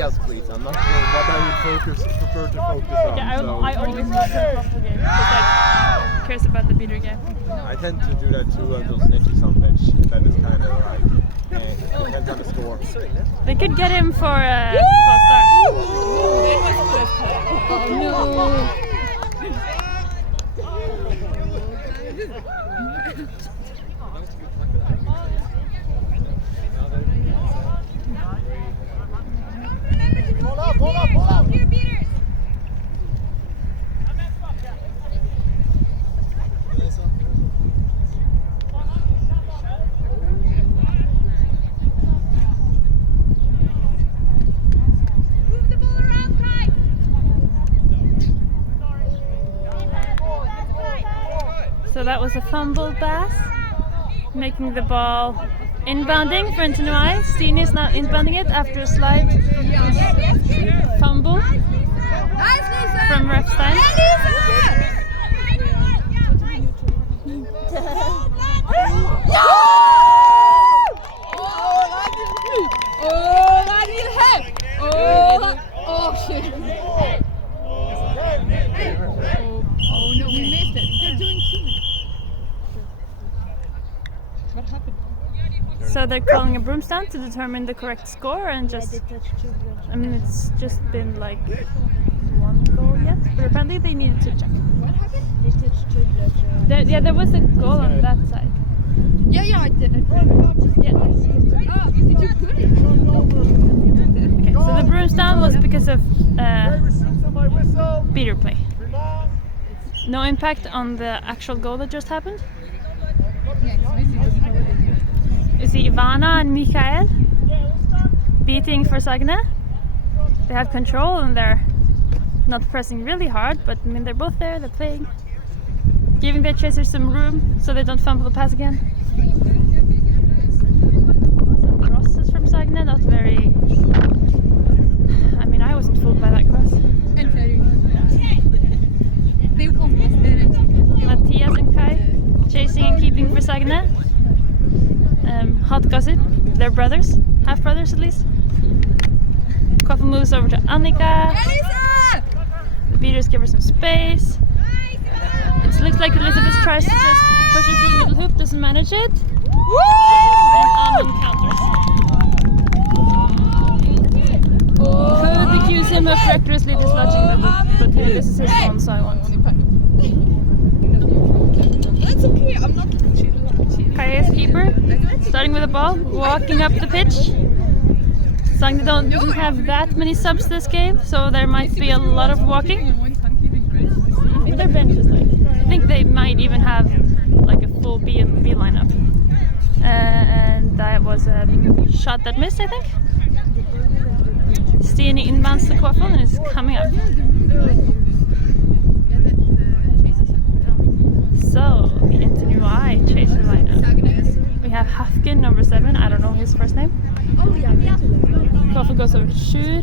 else, please. I'm not sure what I would prefer to focus on. Yeah, so I always love the waffle game. Because like cares about the beater game. I tend to do that too until snitches on pitch. That is kind of like depends on the score. They could get him for a false start. Oh no! Pull up! So that was a fumble pass, making the ball inbounding for NTNUI. Stine is now inbounding it after a slight fumble from Refstein. Oh no, we missed it. They're doing too much. What happened? So they're calling a broomstand to determine the correct score and just, I mean, it's just been like one goal yet, but apparently they needed to check. What happened? They touched two blood. Yeah, there was a goal on that side. Yeah, I did. Yeah. Did you put it? Okay, so the broomstand was because of beater play. No impact on the actual goal that just happened. You see Ivana and Mikael beating for Sagene. They have control and they're not pressing really hard, but I mean they're both there, they're playing. Giving their chasers some room so they don't fumble the pass again. Some crosses from Sagene, not very... I mean I wasn't fooled by that cross. They almost did it. Matthias and Kai chasing and keeping for Sagene. Hot gossip, they're brothers, half brothers at least. Kofa moves over to Annika. The beaters give her some space. It looks like Elizabeth tries to just push it through the middle hoop, doesn't manage it. And Amon counters. Could accuse him of recklessly dislodging the hoop, but hey, this is his one, so I won't. That's okay, I'm not cheating. Kaya's keeper, starting with the ball, walking up the pitch. Sagene don't have that many subs this game, so there might be a lot of walking. Maybe their bench is like, I think they might even have like a full B lineup. And that was a shot that missed, I think. Stine inbounds the quaffle and it's coming up. So, the NTNUI chaser lineup. We have Hafkin, number 7, I don't know his first name. Quaffle goes over to Sjur.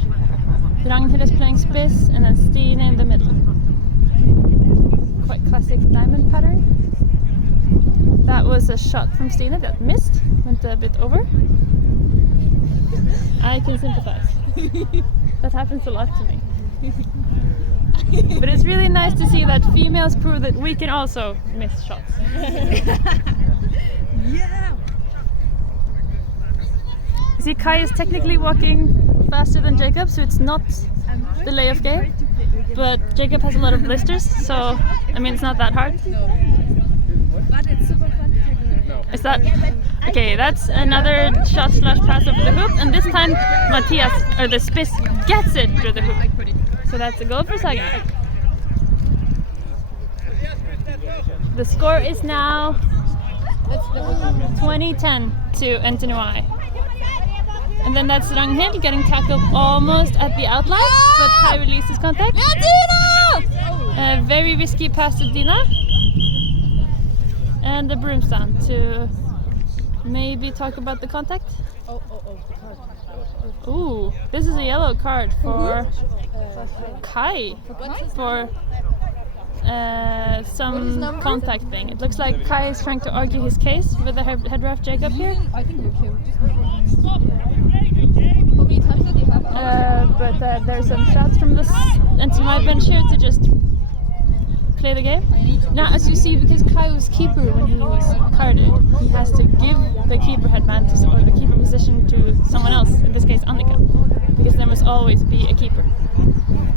Ragnhild is playing Spiss, and then Stine in the middle. Quite classic diamond pattern. That was a shot from Stine that missed, went a bit over. I can sympathize. That happens a lot to me. But it's really nice to see that females prove that we can also miss shots. Yeah. You see, Kai is technically walking faster than Jacob, so it's not the layoff game. But Jacob has a lot of blisters, so I mean it's not that hard. But it's super fun. Is that okay? That's another shot / pass over the hoop, and this time Matthias or the Spiss gets it through the hoop. So that's a goal for Sagene. The score is now 20-10 to NTNUI. And then that's Ragnhild getting tackled almost at the outline, but Kai releases contact. A very risky pass to Dina. And the broomstand to maybe talk about the contact. Ooh, this is a yellow card for Kai for some contact thing. It looks like Kai is trying to argue his case with the head ref Jacob here. I think we're okay. But there's some shots from the NTNUI bench here to just play the game. Now, as you see, because Kai was keeper when he was carded, he has to give the keeper headband or the keeper position to someone else, in this case Annika, because there must always be a keeper.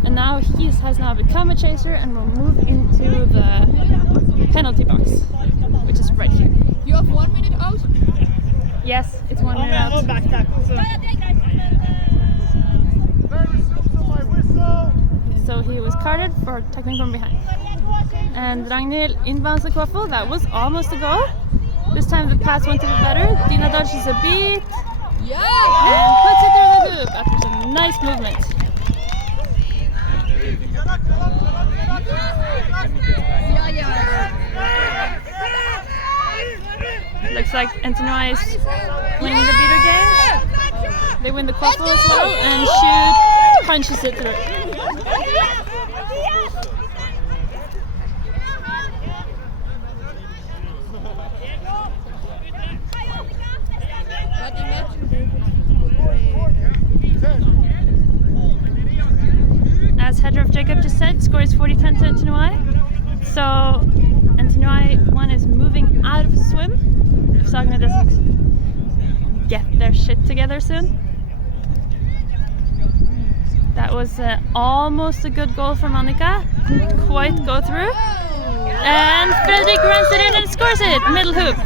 And now he has now become a chaser and will move into the penalty box, which is right here. You have 1 minute out? Yes, it's 1 minute out. So he was carded for tackling from behind. And Ragnhild inbounds the quaffle. That was almost a goal. This time the pass went a bit better. Dina dodges a beat and puts it through the hoop after some nice movement. Looks like NTNUI is winning the beater game. They win the quaffle as well, and Shoot punches it through. As Hedref Jacob just said, score is 40-10 to NTNUI. So NTNUI 1 is moving out of swim if Sagene doesn't get their shit together soon. That was almost a good goal from Annika. Didn't quite go through. And Fredrik runs it in and scores it! Middle hoop.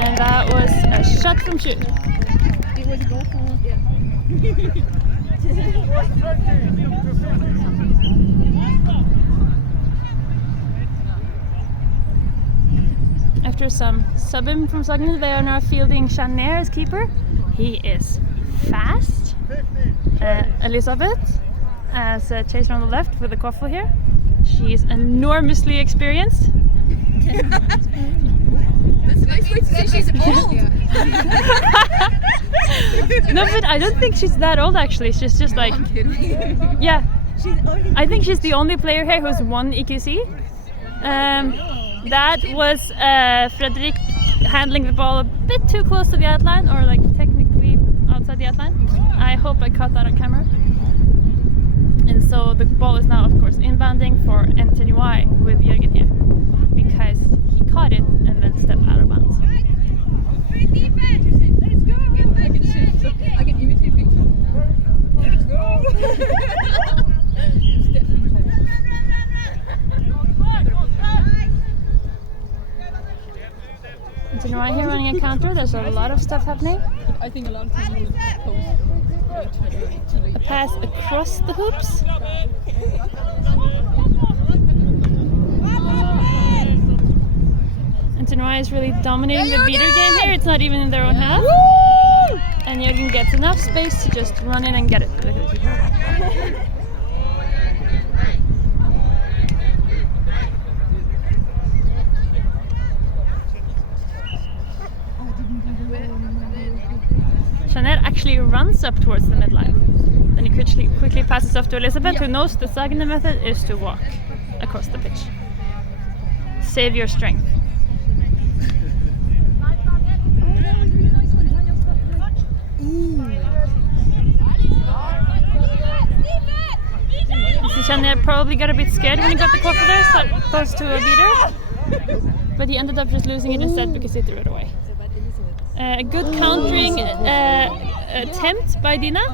And that was a shot from Shoot. It was a goal for After some subbing from Sagene, they are now fielding Sagene as keeper. He is fast. Elisabeth as a chaser on the left with the quaffle here. She is enormously experienced. That's a nice way to say she's old. No, but I don't think she's that old actually. She's just like, yeah. I think she's the only player here who's won EQC. That was Fredrik handling the ball a bit too close to the outline, or like technically outside the outline. I hope I caught that on camera. And so the ball is now, of course, inbounding for NTNUI with Jørgen here, because he caught it and then stepped out of bounds. I can imitate Victor. Let's go! NTNUI here running a counter. There's a lot of stuff happening. I think a lot of people will post. A pass across the hoops. NTNUI is really dominating the beater game here. It's not even in their own half. And Jørgen gets enough space to just run in and get it. Jeanette actually runs up towards the midline. Then he quickly passes off to Elisabeth, who knows the Sagene method is to walk across the pitch. Save your strength. Jeanette probably got a bit scared when he got the quaffle there, so close to a beater. But he ended up just losing it instead because he threw it away. A good countering attempt by Dina,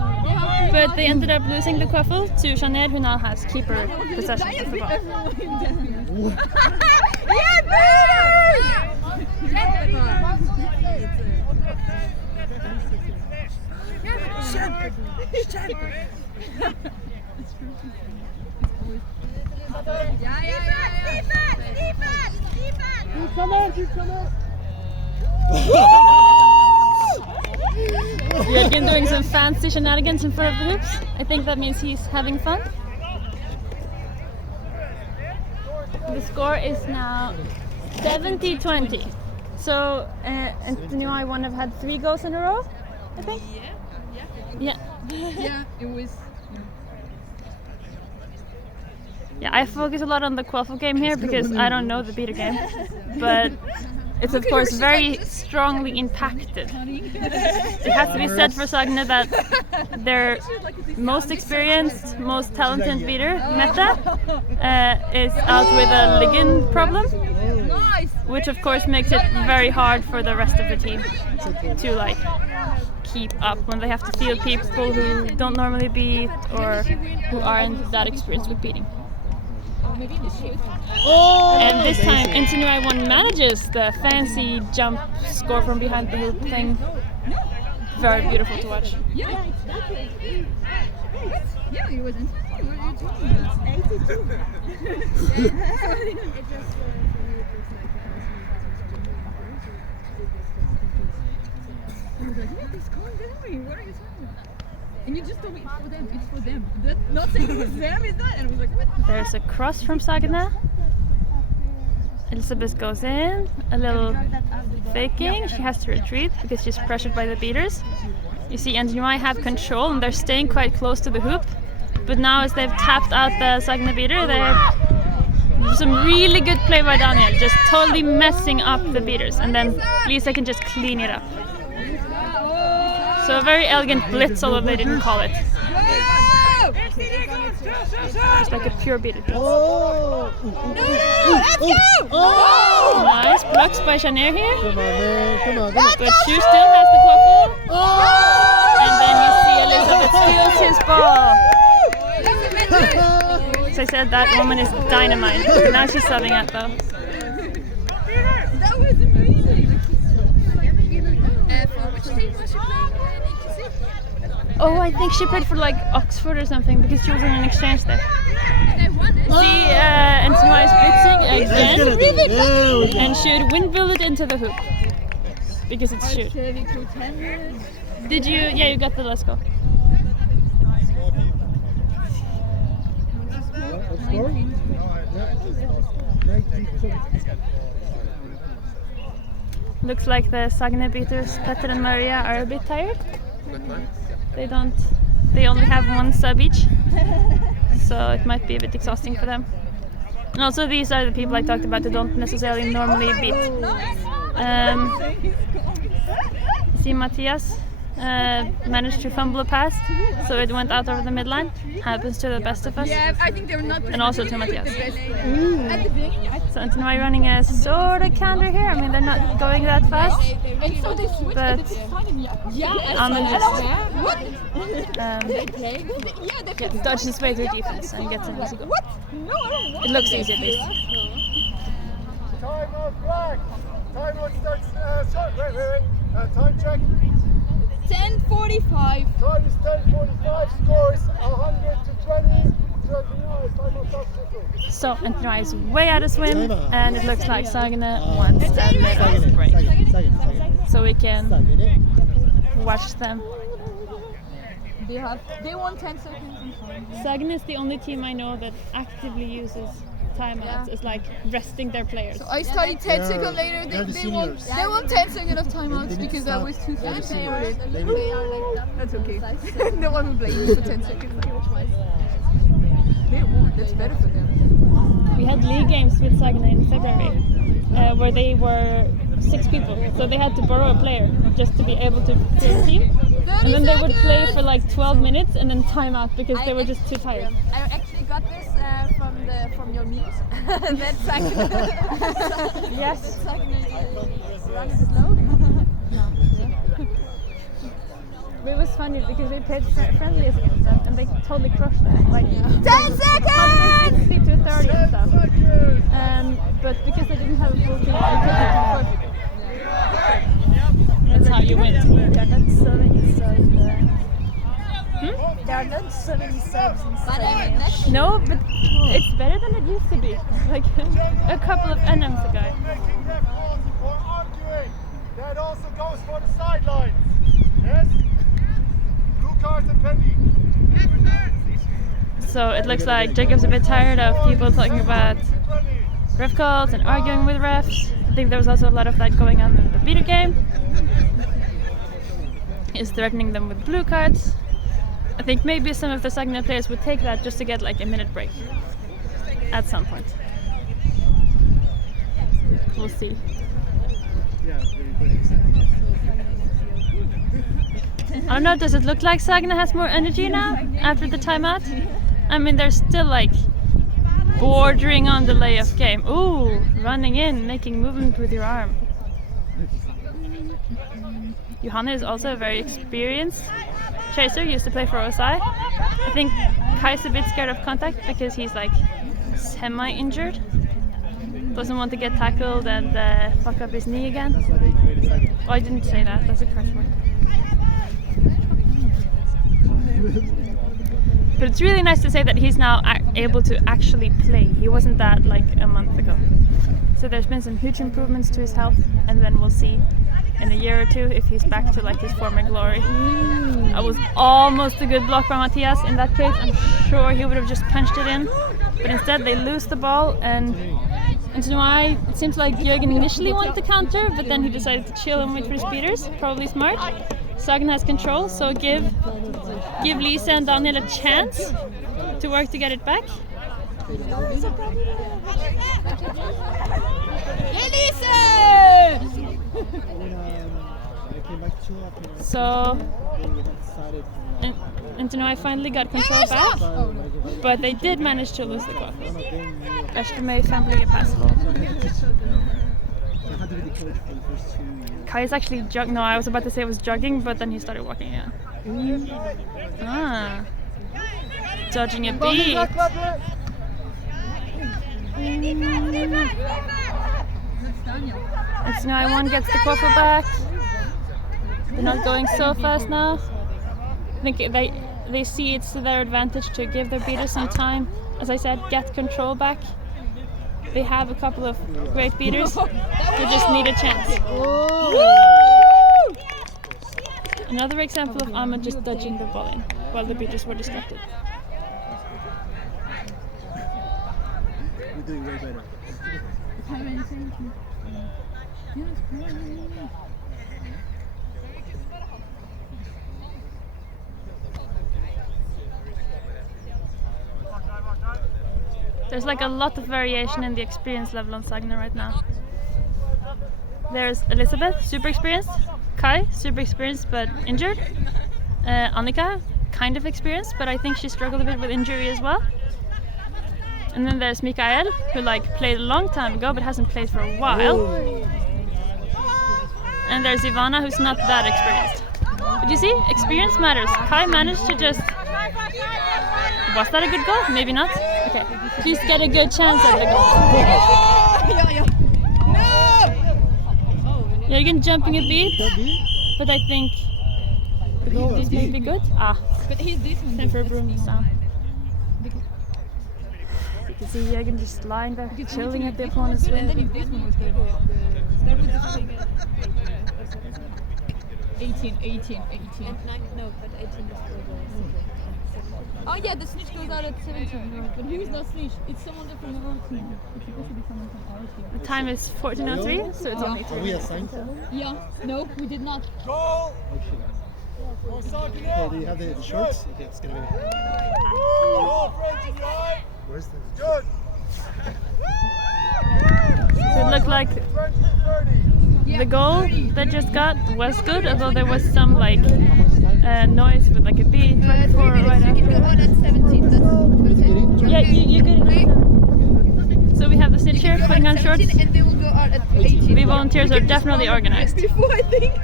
but they ended up losing the quaffle to Jeanette, who now has keeper possession of the ball. Jørgen doing some fancy shenanigans in front of the hoops. I think that means he's having fun. The score is now 70-20. So NTNUI 1 have had 3 goals in a row, I think? Yeah, it was. Yeah, I focus a lot on the quaffle game here because I don't know the beater game. But it's of course very strongly impacted. It has to be said for Sagene that their most experienced, most talented beater, Mette, is out with a ligament problem, which of course makes it very hard for the rest of the team to like keep up when they have to field people who don't normally beat or who aren't that experienced with beating. And this time NTNUI 1 manages the fancy jump score from behind the hoop thing. Very beautiful to watch. Yeah, it was interesting. What are you talking about? 82. I was like, yeah, it's calm down. What are you talking about? And you just told me it's for them. It's for them. That's not saying it was them, is that? And I was like, what? There's a cross from Sagene. Elizabeth goes in, a little faking. She has to retreat because she's pressured by the beaters. You see NTNUI have control and they're staying quite close to the hoop. But now as they've tapped out the Sagene beater, there's some really good play by Daniel, just totally messing up the beaters. And then Lisa can just clean it up. So a very elegant blitz, although they didn't call it. It's like a pure beater. Nice blocks by Sagene here. Come on. But Shu still has the quaffle. And then you see Elizabeth steals his ball. So I said that woman is dynamite. Now she's subbing out though. That was amazing. For which team was she playing? Oh, I think she played for like Oxford or something because she was in an exchange there. They won it. See, NTNUI is blitzing again and should windmill it into the hoop because it's shoot. Did you? Yeah, you got the let's go. Looks like the Sagene beaters, Petter and Maria, are a bit tired. They only have one sub each, so it might be a bit exhausting for them. And also these are the people I talked about who don't necessarily normally beat. See Matthias managed to fumble a pass, so it went out over the midline. Happens to the best of us. Yeah, I think they were not. And also to Matthias. At the beginning, I So NTNUI running a sort of counter here. I mean, they're not going that fast, and so they switched but Amund just dodges his way through defense and gets an easy goal. What? No, I don't want It looks easy at least. Time out black. Time out starts. Time check. 10:45. Time is 10:45. Scores 100 to 20. Time out starts. So NTNUI is way out of swim, and it looks like Sagene wants a little break. So we can watch them. They won 10 seconds. Sagene is the only team I know that actively uses timeouts. It's like resting their players. So I started 10 seconds later. They won 10 seconds of timeouts because I was too fast. They are like that. That's okay. No one will blame me for 10 seconds. They won. That's better for them. We had league games with Sagene in February where they were 6 people, so they had to borrow a player just to be able to play a team. And then they would play for like 12 minutes and then time out because they were just too tired. I actually got this from your memes. That's Sagene. Yes. Sagene running slow. But it was funny because they played friendlies against them and they totally crushed them. Like 10 seconds! 160 to 30 and stuff. But because they didn't have a full team, they took it perfect. That's how you win. They're not serving subs. Hmm? There are not so many subs in But I'm Spain. next. No, but it's better than it used to be. Like a couple of NMs ago. Making left calls or arguing. That also goes for the sidelines. Yes? Blue cards and penny. So it looks like Jacob's a bit tired of people talking about ref calls and arguing with refs. I think there was also a lot of that going on in the beater game. He's threatening them with blue cards. I think maybe some of the Sagene players would take that just to get like a minute break at some point. We'll see. I don't know, does it look like Sagene has more energy now after the timeout? I mean, they're still like bordering on the layoff game. Ooh, running in, making movement with your arm. Johanne is also a very experienced chaser, used to play for OSI. I think Kai's a bit scared of contact because he's like semi-injured. Doesn't want to get tackled and fuck up his knee again. Oh, I didn't say that, that's a curse word. But it's really nice to say that he's now able to actually play. He wasn't that like a month ago. So there's been some huge improvements to his health, and then we'll see in a year or two if he's back to like his former glory. That was almost a good block by Matthias. In that case, I'm sure he would have just punched it in. But instead they lose the ball, and NTNUI, it seems like Jürgen initially wanted to counter, but then he decided to chill and wait for his beaters. Probably smart. Sagene has control, so give Lisa and Daniel a chance to work to get it back. So NTNUI finally got control back, but they did manage to lose the clock. Östermey family passable. Kai is actually jogging. No, I was about to say it was jogging, but then he started walking again. Ah, dodging a beat. NTNUI 1 gets the quaffle back. They're not going so fast now. I think they see it's to their advantage to give their beaters some time. As I said, get control back. They have a couple of great beaters. They just need a chance. Another example of Ahmed just dodging the ball in while the beaters were distracted. You're doing way better. There's like a lot of variation in the experience level on Sagene right now. There's Elizabeth, super experienced. Kai, super experienced but injured. Annika, kind of experienced, but I think she struggled a bit with injury as well. And then there's Mikael, who like played a long time ago but hasn't played for a while. And there's Ivana, who's not that experienced. But you see, experience matters. Kai managed to just... Was that a good goal? Maybe not. Okay, please get a good chance at the goal. Jürgen jumping a beat, but I think the goal is maybe good. But he's this one. Time for a broom sound. You can see Jürgen just lying back, chilling at the opponent's win. And then if this one was good. Start with the 18. No, but 18 is for the... Oh yeah, the snitch goes out at 17, right? But who's that snitch? It's someone from our team. It's supposed to be someone from our team. The time is 14:03, so it's only 2 Are we minutes. assigned? Yeah, no, we did not. Goal! Okay, do you have the shorts? Okay, it's gonna be. Goal for NTNUI! Where's the? Good! So it looked like Yeah, the goal 30. that just got was good, although there was some like noise with like a beat right before or right We can go after. on at 17. That's Yeah, you're good enough. So we have the snitch here putting on shorts. And they will go out at 18. We volunteers are definitely organized. Before, I think.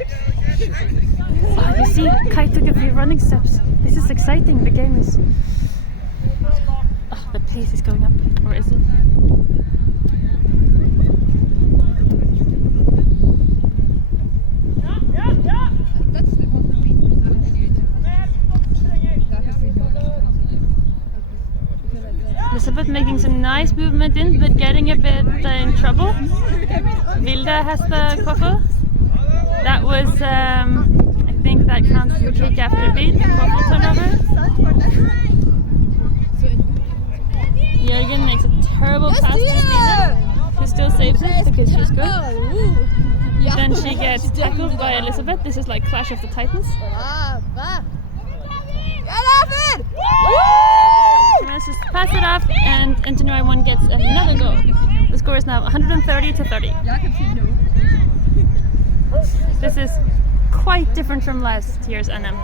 Oh, you see, Kai took a few running steps. This is exciting. The game is... Oh, the pace is going up. Or is it? That's the one for me. Elizabeth making some nice movement in, but getting a bit in trouble. Vilda has the quaffle. That was, I think that counts as a kick after beat, the quaffle turnover. Jürgen makes a terrible pass to Stina, who still saves it because she's good. Then she gets tackled by Elizabeth. This is like Clash of the Titans. She manages to pass it off, and NTNUI 1 gets another goal. The score is now 130 to 30. this is quite different from last year's NM,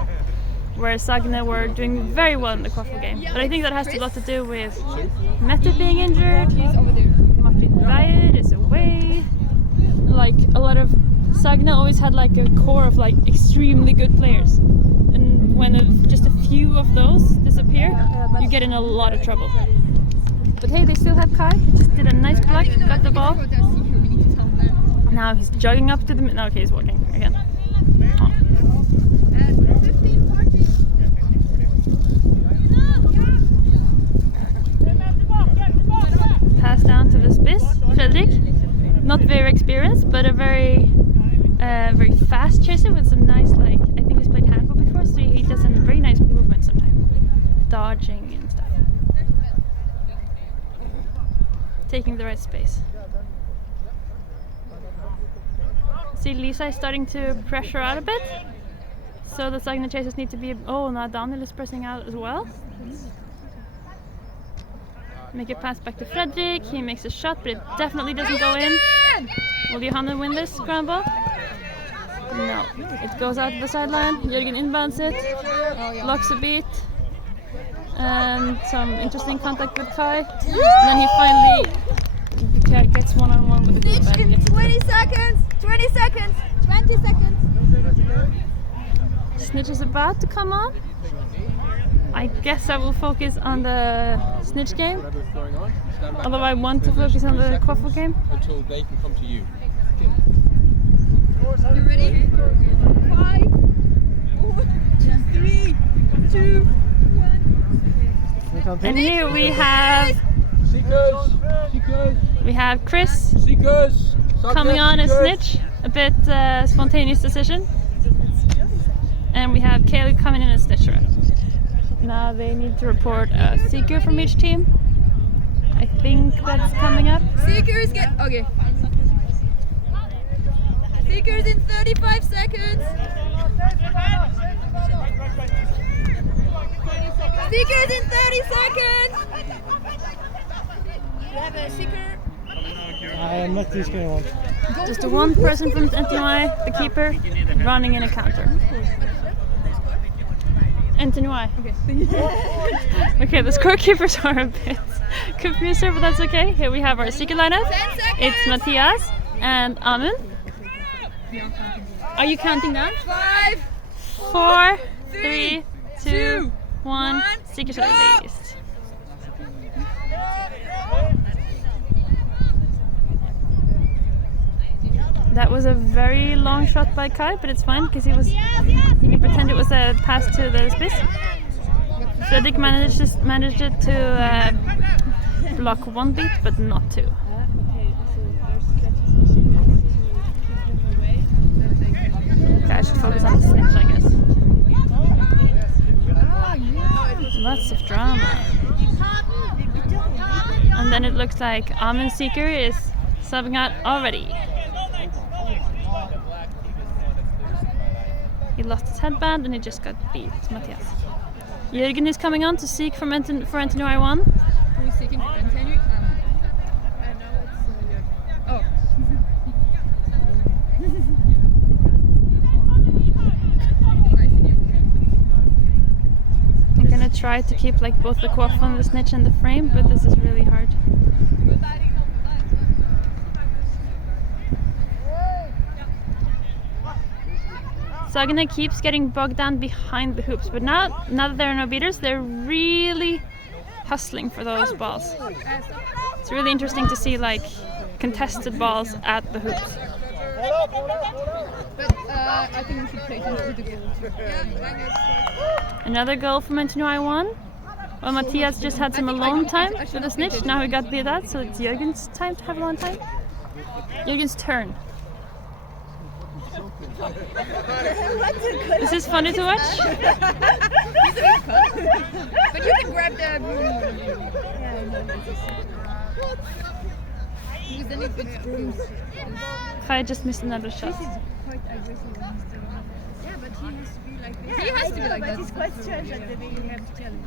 where Sagene were doing very well in the quaffle game. But I think that has a lot to do with Mette being injured, Martin Beyer is away. Like a lot of Sagene always had like a core of like extremely good players, and when just a few of those disappear, you get in a lot of trouble. But hey, they still have Kai. He just did a nice block, got the ball. Now he's jogging up to the... No, okay, he's walking again. Oh. Pass down to the Spiss, Fredrik. Not very experienced, but a very fast chaser with some nice, like, I think he's played handball before, so he does some very nice movements sometimes. Dodging and stuff. Taking the right space. See, Lisa is starting to pressure out a bit, so the Sagene chasers need to be... Oh, now Daniel is pressing out as well. Make a pass back to Fredrik, he makes a shot, but it definitely doesn't go in. Will Johanna win this scramble? No, it goes out to the sideline. Jürgen inbounds it, locks a beat, and some interesting contact with Kai. And then he finally gets one-on-one with the group. In 20 seconds! 20 seconds! 20 seconds! Snitch is about to come on. I guess I will focus on the Snitch game. Although I want to focus on the quaffle game. Until they can come to you. You ready? 5, 4, 3, 2, 1. And here we have Chris coming on as Snitch, a bit spontaneous decision. And we have Kaylee coming in as Snitcher. Now they need to report a Seeker from each team. I think that's coming up. Seekers get... Okay. Seekers in 35 seconds. Seekers in 30 seconds. You have a seeker. I am not this guy one. Just the one person from NTNUI, the keeper, running in a counter. NTNUI. Okay, the scorekeepers are a bit confused here, but that's okay. Here we have our Seeker lineup. It's Matthias and Amund. Are you counting down? 5, 4, 3, 2, 1. Seekers are released. That was a very long shot by Kai, but it's fine because he can pretend it was a pass to the Spiss. Fredrik managed it to block one beat, but not two. Okay, I should focus on the Snitch, I guess. Lots of drama. And then it looks like Amund Seeker is subbing out already. He lost his headband and he just got beat, Matthias. Jürgen is coming on to seek for NTNUI 1. Who is seeking for NTNUI? Oh. I'm gonna try to keep like both the quaff and the Snitch in the frame, but this is really hard. Sagene keeps getting bogged down behind the hoops, but now that there are no beaters, they're really hustling for those balls. It's really interesting to see like contested balls at the hoops. But I think we should play to the goal. Another goal from NTNUI 1. Well, Matthias just had some alone time with the Snitch. Now he got beat out, so it's Jürgen's time to have alone time. Jürgen's turn. This is funny to watch. But you can grab the because then it gets bruised. Kai just missed another shot. Yeah, but he has to be like this. He has to be like that. It's quite strange that they have to tell him.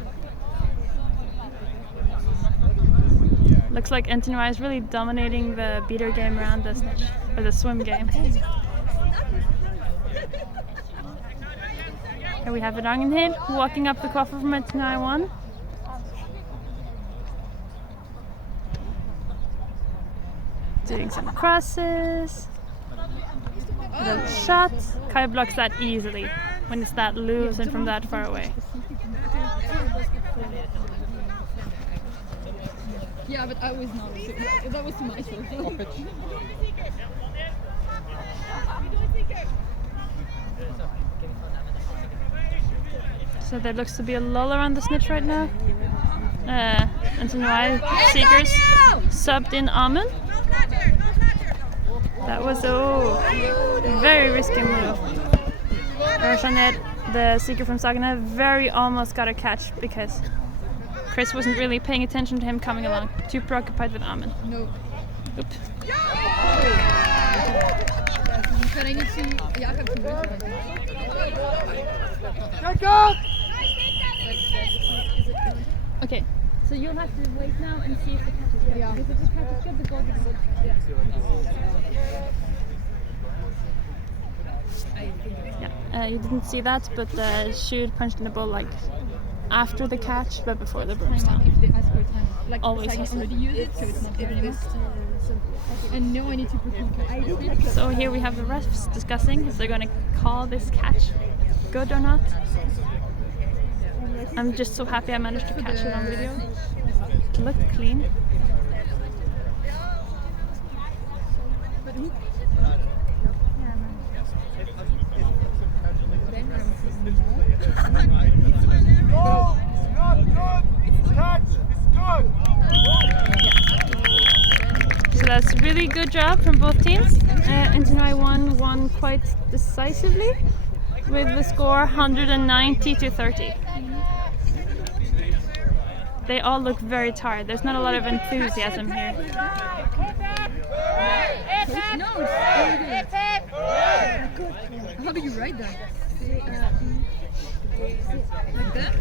Looks like NTNUI is really dominating the beater game around the Snitch, or the swim game. Here we have Ragnhild walking up the coffin from NTNUI 1. Doing some crosses. Little shots. Kai blocks that easily when it's that loose and from that far away. Yeah, but I was not. So that was too much. So there looks to be a lull around the snitch right now. NTNUI Seekers subbed in Amund. That was a very risky move. Jeanette, the Seeker from Sagene, very almost got a catch because Chris wasn't really paying attention to him coming along. Too preoccupied with Amund. No. Oops. But I need to. Yeah, I have to move. Go! Okay, so you'll have to wait now and see if the catch is good. Yeah. Because if the catch is good, the goal is good. Yeah, you didn't see that, but Shoot punched in the ball like after the catch, but before the brimstone. If they ask for time, like Always I has can to. already use it, so it's not good anymore. And now I need to put. So here we have the refs discussing if they're going to call this catch good or not. I'm just so happy I managed to catch it on video. It looked clean. Go! Not good! Catch! It's good! So that's a really good job from both teams. NTNUI won quite decisively with the score 190-30. They all look very tired. There's not a lot of enthusiasm here. No. How do you write that? Like that?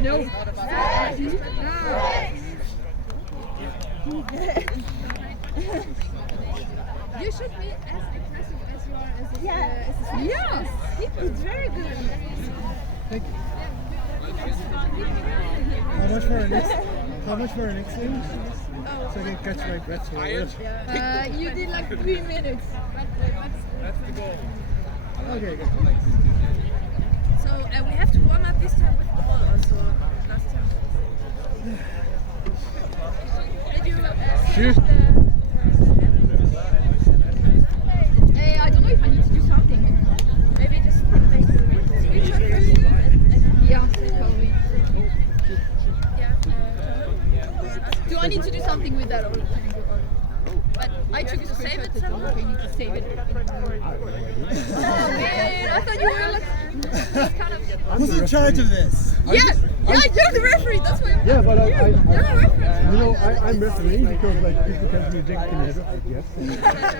No. You should be as aggressive as you are as a yes. It's very good. Thank you. How much for an X-ray? So I can catch my breath for a You did like 3 minutes. That's the goal. Okay, good. So we have to warm up this time with the ball also last time. Did you Shoot. Hey, I don't know if I need to do something. maybe just make the screenshot first? Yeah, probably. Yeah. Do I need to do something with that or can I go on? But I took a save it screenshot, so somewhere. I need to save it. Oh man, I thought you were like kind of. Who's in charge of this? Yeah, you're the referee. That's why. Yeah, but you're a referee. you know, I'm refereeing because like people can be reject can you ref? Yes.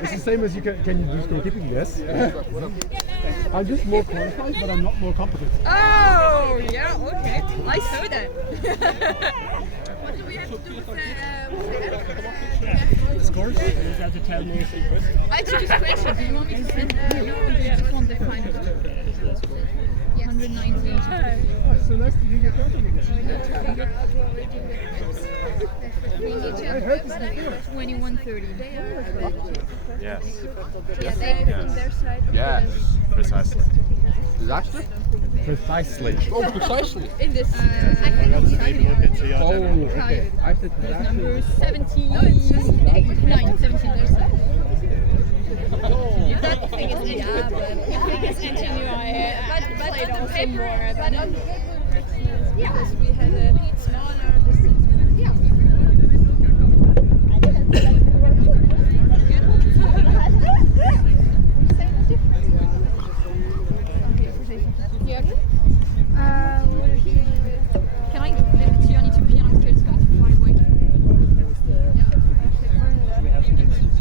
It's the same as you can you do scorekeeping? Yes. I'm just more qualified, but I'm not more competent. Oh yeah, okay. I saw that. What do we have to do with The scores? You have to tell me. I took a screenshot. Do you want me to send you or do you just want the final? 190. So nice to do your content again. I heard this before. 21:30. Yes. yeah, they from their side? Yes. Precisely. Exactly? Precisely. Oh, precisely. In this, I got the same look and see Oh, okay. I said exactly. number 17. No, it's just 9, 17 their side. That thing is NTNUI. But played on the also paper, more but than on the paper, because we had a smaller distance. Can I give it to you? I need to pee and I'm scared it's going to fly away. We have some instances.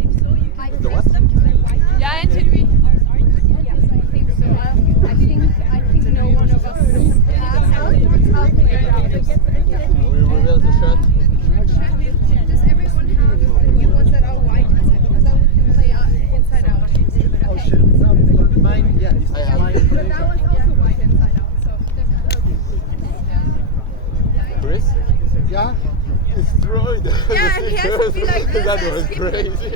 If so, you can press them. Yeah, he has to be like this. That and was skip crazy.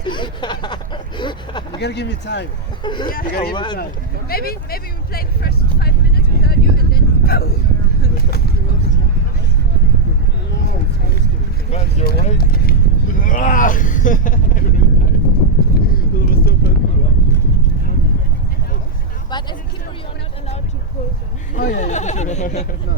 You gotta give me time. Yeah. You gotta give me man. time. Maybe we play the first 5 minutes without you and then go. Man, you're right. Ah! That was so fun. But as a keeper, you are not allowed to pull them. Oh yeah, for sure. No.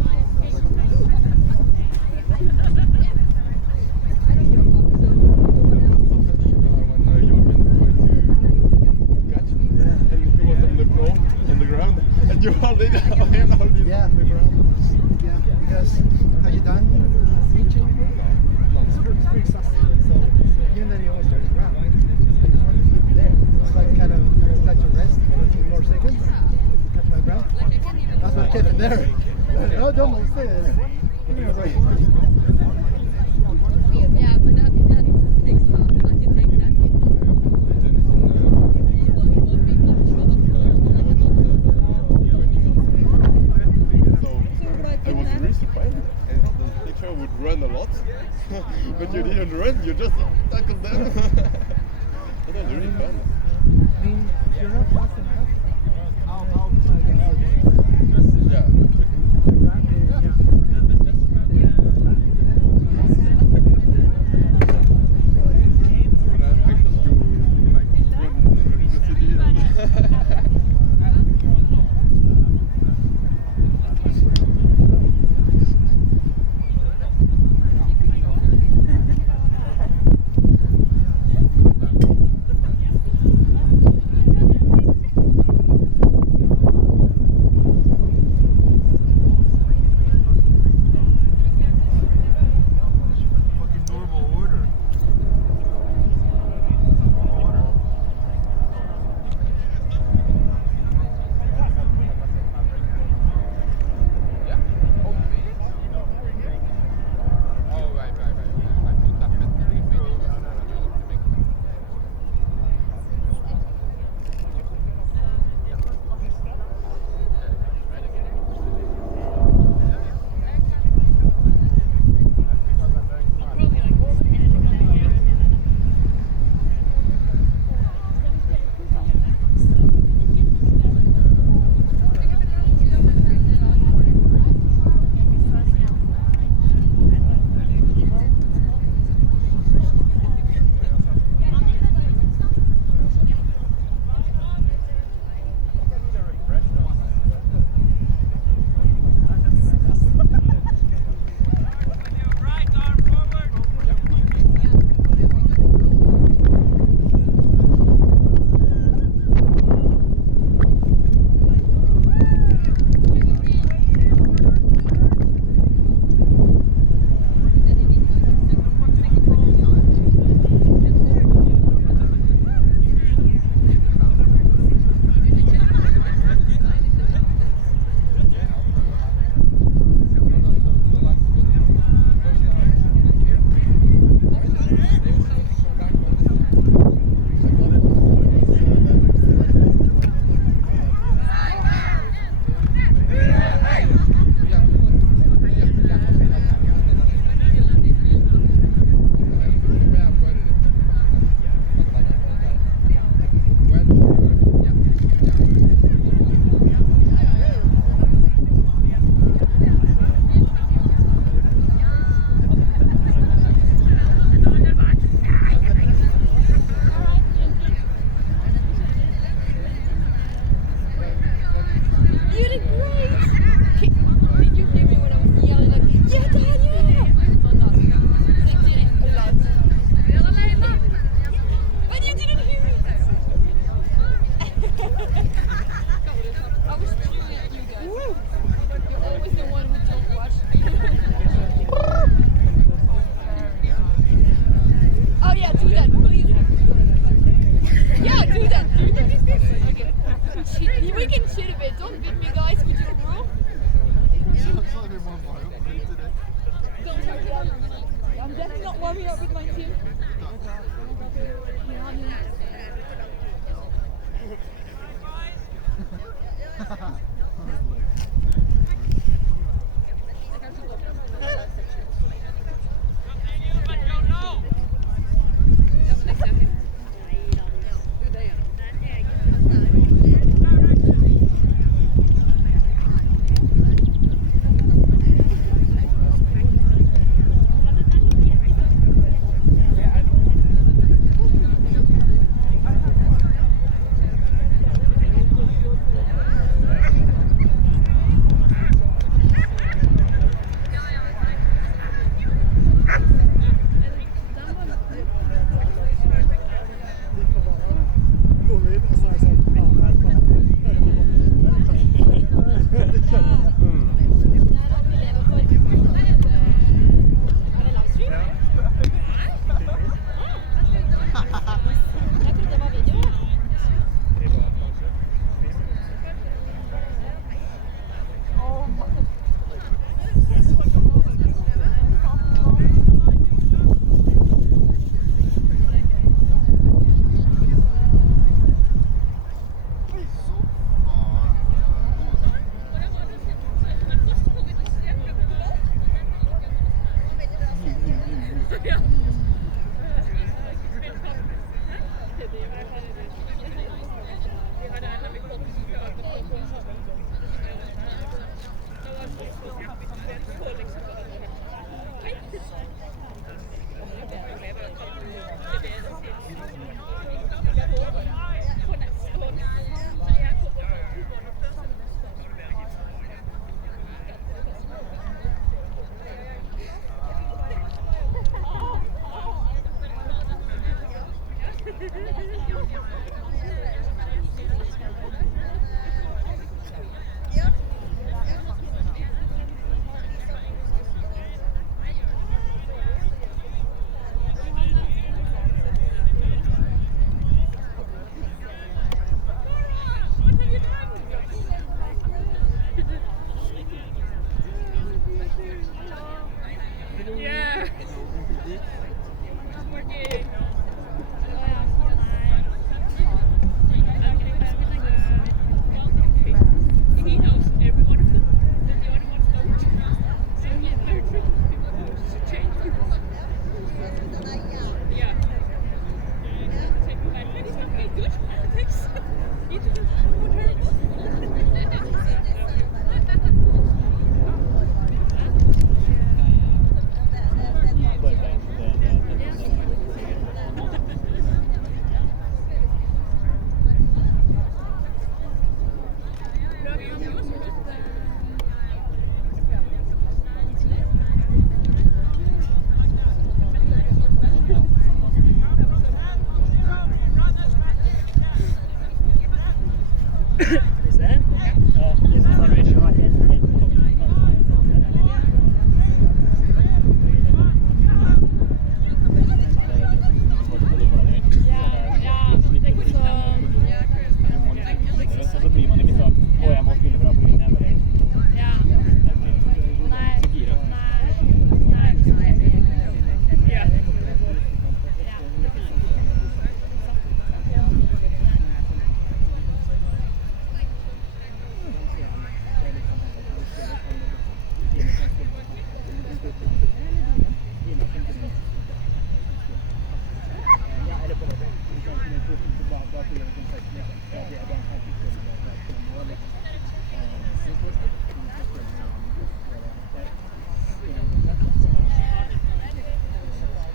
And you hold it on the ground. Yeah, because have you done reaching before? No. It's pretty exhausting. So even though you always touch the ground, you just want to keep it there. It's like kind of like to rest for a few more seconds. Catch my breath. That's what kept it there. No, don't stay there. Yeah, but that takes a lot. Not you think that. I was really surprised. I thought the picture would run a lot, but you didn't run. You just tackled them. That was really fun. I mean, you're not fast enough. Yeah. Check.